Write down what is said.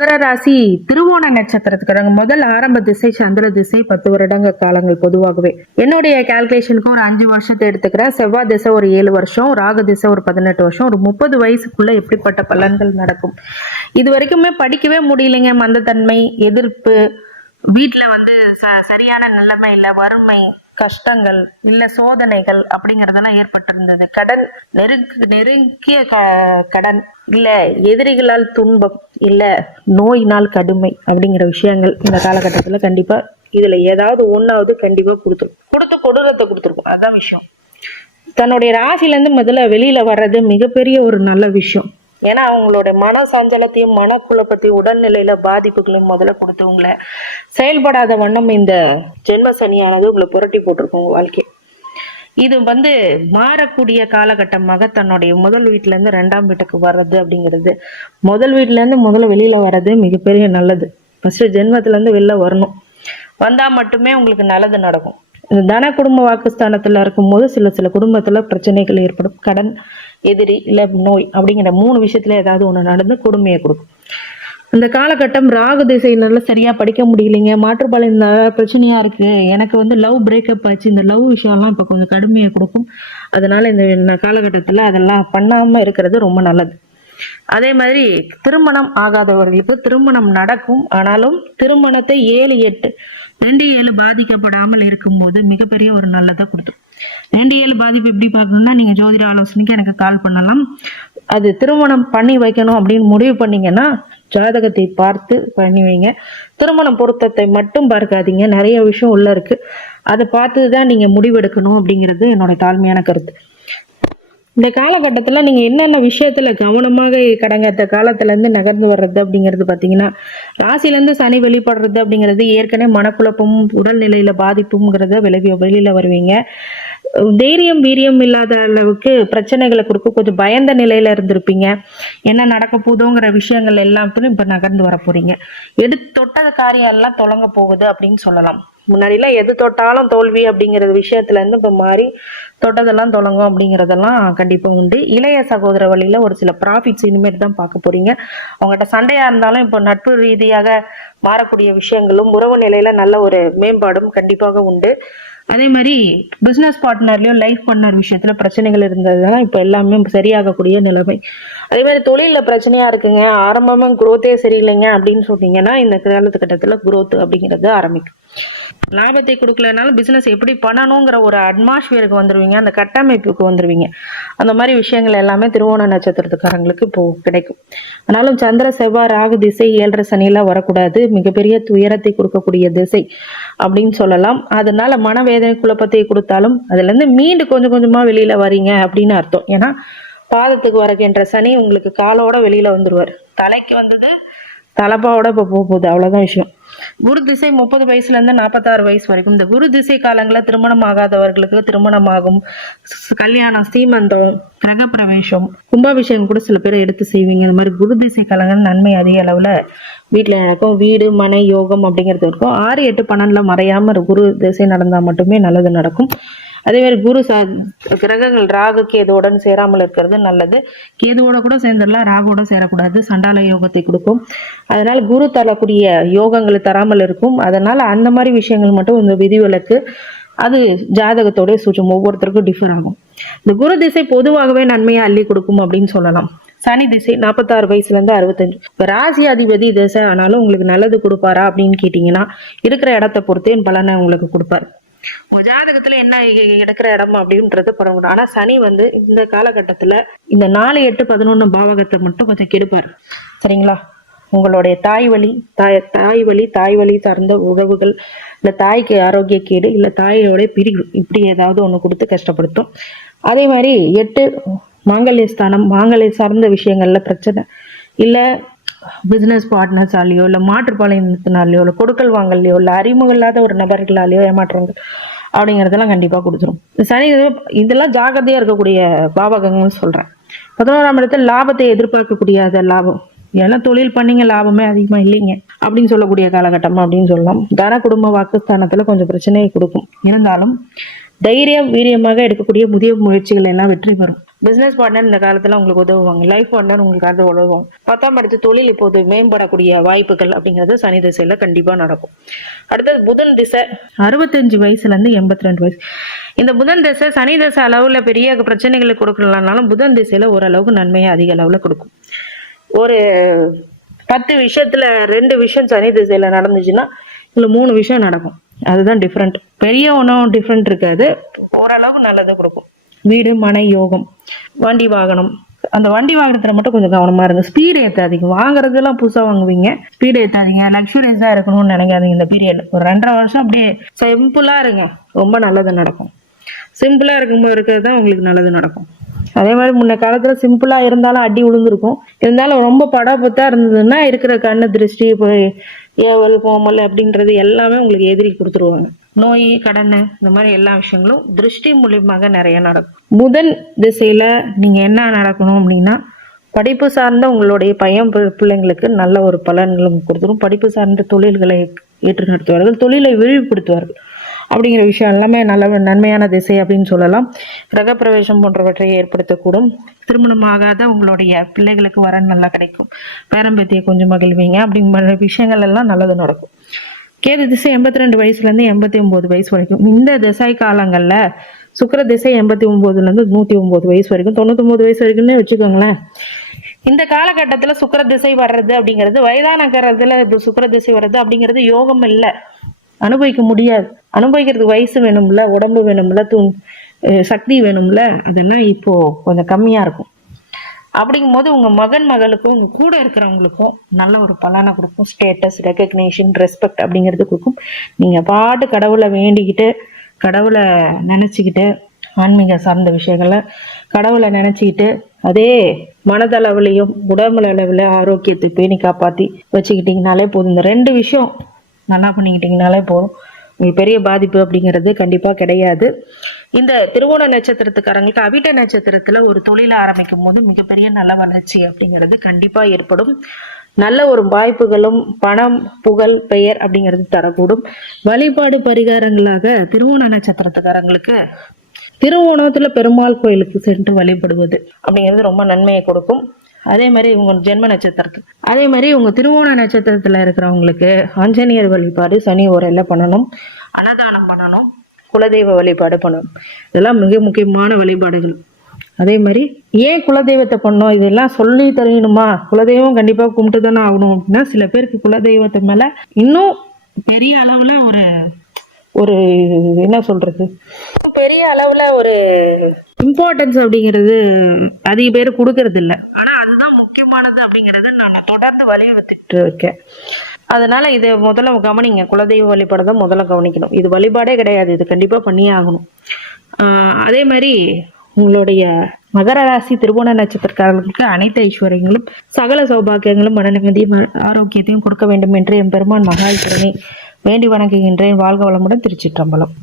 மகரராசி திருவோண நட்சத்திரத்துக்கு முதல் ஆரம்ப திசை சந்திர திசை பத்து வருடங்க காலங்கள் பொதுவாகவே. என்னுடைய கால்குலேஷனுக்கு ஒரு அஞ்சு வருஷத்தை எடுத்துக்கிறேன். செவ்வாய் திசை ஒரு ஏழு வருஷம் ராகு திசை ஒரு பதினெட்டு வருஷம். ஒரு முப்பது வயசுக்குள்ள எப்படிப்பட்ட பலன்கள் நடக்கும்? இது வரைக்குமே படிக்கவே முடியலைங்க. மந்தத்தன்மை எதிர்ப்பு வீட்டில் வந்து ச- சரியான நிலைமை இல்லை வறுமை கஷ்டங்கள் இல்ல சோதனைகள் அப்படிங்கறதெல்லாம் ஏற்பட்டிருந்தது. கடன் நெருங்கு நெருங்கிய க கடன் இல்ல எதிரிகளால் துன்பம் இல்ல நோயினால் கடுமை அப்படிங்கிற விஷயங்கள் இந்த காலகட்டத்துல கண்டிப்பா இதுல ஏதாவது ஒன்றாவது கண்டிப்பா கொடுத்துரும் கொடுத்து கொடூரத்தை கொடுத்துருக்கும். அதான் விஷயம். தன்னுடைய ராசிலேருந்து முதல்ல வெளியில் வர்றது மிகப்பெரிய ஒரு நல்ல விஷயம். ஏன்னா அவங்களோட மன சஞ்சலத்தையும் மனக்குழப்பத்தையும் உடல்நிலையில பாதிப்புகளையும் முதல்ல கொடுத்தவங்கள செயல்படாத வண்ணம் இந்த ஜென்ம சனியானது உங்களை புரட்டி போட்டிருக்கும் வாழ்க்கை வாழ்க்கையை. இது வந்து மாறக்கூடிய காலகட்டமாக தன்னுடைய முதல் வீட்டுல இருந்து ரெண்டாம் வீட்டுக்கு வர்றது அப்படிங்கிறது. முதல் வீட்டுல இருந்து முதல்ல வெளியில வர்றது மிகப்பெரிய நல்லது. ஃபஸ்ட்டு ஜென்மத்துல இருந்து வெளில வரணும். வந்தா மட்டுமே உங்களுக்கு நல்லது நடக்கும். இந்த தன குடும்ப வாக்குஸ்தானத்துல இருக்கும்போது சில சில குடும்பத்துல பிரச்சனைகள் ஏற்படும். கடன் எதிரி இல்லை நோய் அப்படிங்கிற மூணு விஷயத்துல ஏதாவது ஒன்று நடந்து கொடுமையை கொடுக்கும். இந்த காலகட்டம் ராகு திசையினால சரியா படிக்க முடியலைங்க. மாற்றுப்பாளையம் பிரச்சனையாக பிரச்சனையா இருக்கு. எனக்கு வந்து லவ் பிரேக்கப் ஆச்சு. இந்த லவ் விஷயம்லாம் இப்போ கொஞ்சம் கடுமையை கொடுக்கும். அதனால இந்த காலகட்டத்தில் அதெல்லாம் பண்ணாம இருக்கிறது ரொம்ப நல்லது. அதே மாதிரி திருமணம் ஆகாதவர்களுக்கு திருமணம் நடக்கும். ஆனாலும் திருமணத்தை ஏழு எட்டு ரெண்டு ஏழு பாதிக்கப்படாமல் இருக்கும்போது மிகப்பெரிய ஒரு நல்லதை கொடுத்துரும். ரெண்டு ஏழு பாதிப்பு எப்படி பார்க்கணும்னா நீங்க ஜோதிட ஆலோசனைக்கு எனக்கு கால் பண்ணலாம். அது திருமணம் பண்ணி வைக்கணும் அப்படின்னு முடிவு பண்ணீங்கன்னா ஜாதகத்தை பார்த்து பண்ணி வைங்க. திருமணம் பொருத்தத்தை மட்டும் பார்க்காதீங்க. நிறைய விஷயம் உள்ள இருக்கு. அதை பார்த்து தான் நீங்கள் முடிவெடுக்கணும் அப்படிங்கிறது என்னோட தாழ்மையான கருத்து. இந்த காலகட்டத்தில் நீங்கள் என்னென்ன விஷயத்தில் கவனமாக கடந்த காலத்துலேருந்து நகர்ந்து வர்றது அப்படிங்கிறது பார்த்தீங்கன்னா ராசிலேருந்து சனி வெளிப்படுறது அப்படிங்கிறது ஏற்கனவே மனக்குழப்பமும் உடல்நிலையில் பாதிப்புங்கிறத விலகி வெளியில் வருவீங்க. தைரியம் வீரியம் இல்லாத அளவுக்கு பிரச்சனைகளை கொடுக்க கொஞ்சம் பயந்த நிலையில இருந்திருப்பீங்க. என்ன நடக்க போதோங்கிற விஷயங்கள் எல்லாம் இப்போ நகர்ந்து வர போறீங்க. எது தொட்டது காரியம் எல்லாம் தொடங்க போகுது அப்படின்னு சொல்லலாம். முன்னாடிலாம் எது தொட்டாலும் தோல்வி அப்படிங்கிற விஷயத்துல இருந்து இப்போ மாறி தொட்டதெல்லாம் தொடங்கும் அப்படிங்கிறதெல்லாம் கண்டிப்பா உண்டு. இளைய சகோதர வழியில ஒரு சில ப்ராஃபிட்ஸ் இனிமேல் தான் பார்க்க போறீங்க. அவங்ககிட்ட சண்டையா இருந்தாலும் இப்போ நட்பு ரீதியாக மாறக்கூடிய விஷயங்களும் உறவு நிலையில நல்ல ஒரு மேம்பாடும் கண்டிப்பாக உண்டு. அதே மாதிரி பிஸ்னஸ் பார்ட்னர்லையும் லைஃப் பார்ட்னர் விஷயத்துல பிரச்சனைகள் இருந்ததுதான் இப்போ எல்லாமே சரியாகக்கூடிய நிலைமை. அதே மாதிரி தொழிலில் பிரச்சனையா இருக்குங்க. ஆரம்பமும் குரோத்தே சரியில்லைங்க அப்படின்னு சொன்னீங்கன்னா இந்த காலத்துக்கட்டத்தில் குரோத் அப்படிங்கிறது ஆரம்பிக்கும். லாபத்தை கொடுக்கலனாலும் பிசினஸ் எப்படி பண்ணணுங்கிற ஒரு அட்மாஸ்பியருக்கு வந்துருவீங்க அந்த கட்டமைப்புக்கு வந்துருவீங்க. அந்த மாதிரி விஷயங்கள் எல்லாமே திருவோண நட்சத்திரத்துக்காரங்களுக்கு இப்போ கிடைக்கும். ஆனாலும் சந்திர செவ்வாய் ராகு திசை ஏழரை சனியெல்லாம் வரக்கூடாது. மிகப்பெரிய துயரத்தை கொடுக்கக்கூடிய திசை அப்படின்னு சொல்லலாம். அதனால மனவேதனை குழப்பத்தை கொடுத்தாலும் அதுல இருந்து மீண்டு கொஞ்சம் கொஞ்சமா வெளியில வரீங்க அப்படின்னு அர்த்தம். ஏன்னா பாதத்துக்கு வரக்கின்ற சனி உங்களுக்கு காலோட வெளியில வந்துடுவார் தலைக்கு வந்தது தலைப்பாவோட இப்போ போக போகுது. அவ்வளோதான் விஷயம். குரு திசை முப்பது வயசுலேருந்து நாற்பத்தாறு வயசு வரைக்கும். இந்த குரு திசை காலங்களில் திருமணம் ஆகாதவர்களுக்கு திருமணம் ஆகும் கல்யாணம் சீமந்தம் கிரகப்பிரவேசம் கும்பாபிஷேகம் கூட சில பேர் எடுத்து செய்வீங்க. இந்த மாதிரி குரு திசை காலங்கள் நன்மை அதிக அளவில் வீட்டில் நடக்கும். வீடு மனை யோகம் அப்படிங்கிறது இருக்கும். ஆறு எட்டு பன்னெண்டில் மறையாமல் குரு திசை நடந்தால் மட்டுமே நல்லது நடக்கும். அதேமாதிரி குரு ச கிரகங்கள் ராகு கேதுவுடன் சேராமல் இருக்கிறது நல்லது. கேதுவோட கூட சேர்ந்துடலாம் ராகுவோட சேரக்கூடாது. சண்டால யோகத்தை கொடுக்கும். அதனால் குரு தரக்கூடிய யோகங்களை தராமல் இருக்கும். அதனால் அந்த மாதிரி விஷயங்கள் மட்டும் இந்த விதிவிலக்கு அது ஜாதகத்தோடய சூச்சம் ஒவ்வொருத்தருக்கும் டிஃபர் ஆகும். இந்த குரு திசை பொதுவாகவே நன்மையை அள்ளி கொடுக்கும் அப்படின்னு சொல்லலாம். சனி திசை நாற்பத்தாறு வயசுலேருந்து அறுபத்தஞ்சு. இப்போ ராசி அதிபதி திசை ஆனாலும் உங்களுக்கு நல்லது கொடுப்பாரா அப்படின்னு கேட்டிங்கன்னா இருக்கிற இடத்த பொறுத்தே பலனை உங்களுக்கு கொடுப்பாரு. உங்க ஜாதகத்துல என்ன கிடக்கிற இடம் அப்படின்றது பரவாயில்ல ஆனா சனி வந்து இந்த காலகட்டத்துல இந்த நாலு எட்டு பதினொன்னு பாவகத்தை மட்டும் கொஞ்சம் கெடுப்பார். சரிங்களா? உங்களுடைய தாய் வழி தாய் தாய் வழி தாய் வழி சார்ந்த உறவுகள் இல்ல தாய்க்கு ஆரோக்கிய கேடு இல்ல தாயோட பிரிவு இப்படி ஏதாவது ஒண்ணு கொடுத்து கஷ்டப்படுத்தும். அதே மாதிரி எட்டு மாங்கல்ய ஸ்தானம் மாங்கல்ய சார்ந்த விஷயங்கள்ல பிரச்சனை இல்ல பிசினஸ் பார்ட்னர்ஸாலேயோ இல்லை மாற்றுப்பாளையத்தினாலேயோ இல்லை கொடுக்கல் வாங்கலையோ இல்லை அறிமுகம் இல்லாத ஒரு நபர்களாலேயோ ஏமாற்றங்கள் அப்படிங்கிறதெல்லாம் கண்டிப்பாக கொடுத்துரும். சனி இதெல்லாம் ஜாகிரதையாக இருக்கக்கூடிய பாவகங்கள்னு சொல்கிறேன் பதினோராம் இடத்துல லாபத்தை எதிர்பார்க்கக்கூடிய அந்த லாபம். ஏன்னா தொழில் பண்ணிங்க லாபமே அதிகமாக இல்லைங்க. அப்படின்னு சொல்லக்கூடிய காலகட்டம் அப்படின்னு சொல்லலாம். தன குடும்ப வாக்குஸ்தானத்தில் கொஞ்சம் பிரச்சனையை கொடுக்கும். இருந்தாலும் தைரியம் வீரியமாக எடுக்கக்கூடிய புதிய முயற்சிகள் எல்லாம் வெற்றி பெறும். பிசினஸ் பார்ட்னர் இந்த காலத்துல உங்களுக்கு உதவுவாங்க. லைஃப் பார்ட்னர் உங்களுக்கு அது உதவுவாங்க பத்தாம் அடுத்து தொழில் இப்போது மேம்படக்கூடிய வாய்ப்புகள் அப்படிங்கிறது சனி திசையில கண்டிப்பா நடக்கும். அடுத்தது புதன் திசை. அறுபத்தஞ்சு வயசுல இருந்து எண்பத்தி ரெண்டு வயசு. இந்த புதன் திசை சனி திசை அளவுல பெரிய பிரச்சனைகளை கொடுக்கலனாலும் புதன் திசையில ஓரளவுக்கு நன்மையை அதிக அளவுல கொடுக்கும். ஒரு பத்து விஷயத்துல ரெண்டு விஷயம் சனி திசையில நடந்துச்சுன்னா இதுல மூணு விஷயம் நடக்கும். அதுதான் டிஃப்ரெண்ட் பெரிய ஒன்றும் டிஃப்ரெண்ட் இருக்காது. ஓரளவுக்கு நல்லதை கொடுக்கும். வீடு மனை யோகம் வண்டி வாகனம். அந்த வண்டி வாகனத்துல மட்டும் கொஞ்சம் கவனமா இருங்க ஸ்பீடு ஏத்தாதீங்க. வாங்குறதெல்லாம் புதுசா வாங்குவீங்க. ஸ்பீடு ஏத்தாதீங்க. லக்ஸுரியஸா இருக்கணும்னு நினைக்காதீங்க இந்த பீரியட் ஒரு ரெண்டரை வருஷம் அப்படியே சிம்பிளா இருங்க. ரொம்ப நல்லது நடக்கும். சிம்பிளா இருக்கும்போது இருக்கிறது தான் உங்களுக்கு நல்லது நடக்கும். அதே மாதிரி முன்ன காலத்துல சிம்பிளா இருந்தாலும் அடி விழுந்திருக்கும் இருந்தாலும் ரொம்ப படாபத்தா இருந்ததுன்னா இருக்கிற கண்ணு திருஷ்டி ஏவல் கோமல் அப்படின்றது எல்லாமே உங்களுக்கு எதிரி கொடுத்துருவாங்க. நோய் கடன் இந்த மாதிரி எல்லா விஷயங்களும் திருஷ்டி மூலியமாக நிறைய நடக்கும். புதன் திசையில நீங்க என்ன நடக்கணும் அப்படின்னா படிப்பு சார்ந்த உங்களுடைய பையன் பிள்ளைங்களுக்கு நல்ல ஒரு பலன்களும் கொடுத்துரும். படிப்பு சார்ந்த தொழில்களை ஏற்று நடத்துவார்கள் தொழிலை விரிவுபடுத்துவார்கள். அப்படிங்கிற விஷயம் எல்லாமே நல்ல நன்மையான திசை அப்படின்னு சொல்லலாம். கிரகப்பிரவேசம் போன்றவற்றை ஏற்படுத்தக்கூடும். திருமணமாகாத உங்களுடைய பிள்ளைகளுக்கு வரன் நல்லா கிடைக்கும். பேரம்பேத்தியை கொஞ்சம் மகிழ்வீங்க. அப்படிங்கிற விஷயங்கள் எல்லாம் நல்லது நடக்கும். கேது திசை எண்பத்தி ரெண்டு வயசுலேருந்து எண்பத்தி ஒம்பது வயசு வரைக்கும். இந்த திசை காலங்களில் சுக்கர திசை எண்பத்தி ஒம்போதுலேருந்து நூற்றி ஒம்பது வயசு வரைக்கும் தொண்ணூத்தொம்பது வயசு வரைக்கும்னே வச்சுக்கோங்களேன். இந்த காலகட்டத்தில் சுக்கர திசை வர்றது அப்படிங்கிறது வயதானக்கிறதுல இப்போ இது திசை வர்றது அப்படிங்கிறது யோகம் இல்லை. அனுபவிக்க முடியாது. அனுபவிக்கிறதுக்கு வயசு வேணும்ல உடம்பு வேணும்ல தூ சக்தி வேணும்ல அதெல்லாம் இப்போது கொஞ்சம் கம்மியாக இருக்கும். அப்படிங்கும்போது உங்க மகன் மகளுக்கும் உங்க கூட இருக்கிறவங்களுக்கும் நல்ல ஒரு பலனை கொடுக்கும். ஸ்டேட்டஸ் ரெக்கக்னேஷன் ரெஸ்பெக்ட் அப்படிங்கிறது கொடுக்கும். நீங்க பாட்டு கடவுளை வேண்டிக்கிட்டு கடவுளை நினச்சிக்கிட்டு ஆன்மீக சார்ந்த விஷயங்களை கடவுளை நினச்சிக்கிட்டு அதே மனதளவுலையும் உடம்புல அளவில் ஆரோக்கியத்தை பேணி காப்பாற்றி வச்சுக்கிட்டிங்கனாலே போதும். இந்த ரெண்டு விஷயம் நல்லா பண்ணிக்கிட்டிங்கனாலே போதும். உங்களுக்கு பெரிய பாதிப்பு அப்படிங்கிறது கண்டிப்பாக கிடையாது. இந்த திருவோண நட்சத்திரத்துக்காரங்களுக்கு அவிட்ட நட்சத்திரத்தில் ஒரு தொழிலை ஆரம்பிக்கும் போது மிகப்பெரிய நல்ல வளர்ச்சி அப்படிங்கிறது கண்டிப்பாக ஏற்படும். நல்ல ஒரு வாய்ப்புகளும் பணம் புகழ் பெயர் அப்படிங்கிறது தரக்கூடும். வழிபாடு பரிகாரங்களாக திருவோண நட்சத்திரத்துக்காரங்களுக்கு திருவோணத்துல பெருமாள் கோயிலுக்கு சென்று வழிபடுவது அப்படிங்கிறது ரொம்ப நன்மையை கொடுக்கும். அதே மாதிரி உங்க ஜென்ம நட்சத்திரத்துக்கு அதே மாதிரி உங்க திருவோண நட்சத்திரத்துல இருக்கிறவங்களுக்கு ஆஞ்சநேயர் வழிபாடு சனி உரையில பண்ணணும் அன்னதானம் பண்ணணும். குலதெய்வ வழிபாடு பண்ணணும் இதெல்லாம் மிக முக்கியமான வழிபாடுகள். அதே மாதிரி ஏன் குலதெய்வத்தை பண்ணோம்? இதெல்லாம் சொல்லி தெரியணுமா குலதெய்வம் கண்டிப்பா கும்பிட்டு தானே ஆகணும் அப்படின்னா சில பேருக்கு குலதெய்வத்தை மேல இன்னும் பெரிய அளவுல ஒரு ஒரு என்ன சொல்றது? பெரிய அளவுல ஒரு இம்பார்ட்டன்ஸ் அப்படிங்கிறது அதிக பேர் கொடுக்கறது இல்லை ஆனா அதுதான் முக்கியமானது அப்படிங்கிறத நான் தொடர்ந்து வலியுறுத்திட்டு இருக்கேன். அதனால இதை முதல்ல கவனிங்க. குலதெய்வ வழிபாடு தான் முதல்ல கவனிக்கணும். இது வழிபாடே கிடையாது. இது கண்டிப்பா பண்ணியே ஆகணும். அதே மாதிரி உங்களுடைய மகர ராசி திருவோண நட்சத்திரக்காரர்களுக்கு அனைத்து ஐஸ்வர்யங்களும் சகல சௌபாக்கியங்களும் மன நிம்மதியும் ஆரோக்கியத்தையும் கொடுக்க வேண்டும் என்று என் பெருமான் வேண்டி வணங்குகின்றேன். வாழ்க வளமுடன் திருச்சிற்றம்பலம்.